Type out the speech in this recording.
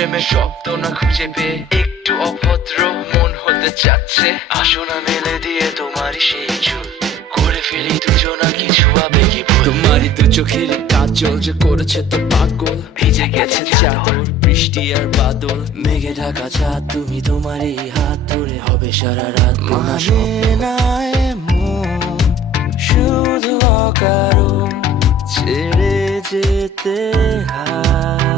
প্রেমের শব্দ না খুঁজে পেয়ে একটু অভদ্র মন হতে চাচ্ছে। আসো না মেলে দিয়ে তোমারই সেই চুল, করে ফেলি দুজনা কিছু আবেগী ভুল। তোমারই দু চোখের কাজল যে করেছে তো পাগল, ভিজে গেছে চাদর বৃষ্টি আর বাদল, মেঘে ঢাকা চাঁদ তুমি তোমারই হাত ধরে হবে সারা রাত। মানে না এমন শুধু অকারণ ছেড়ে যেতে হয়।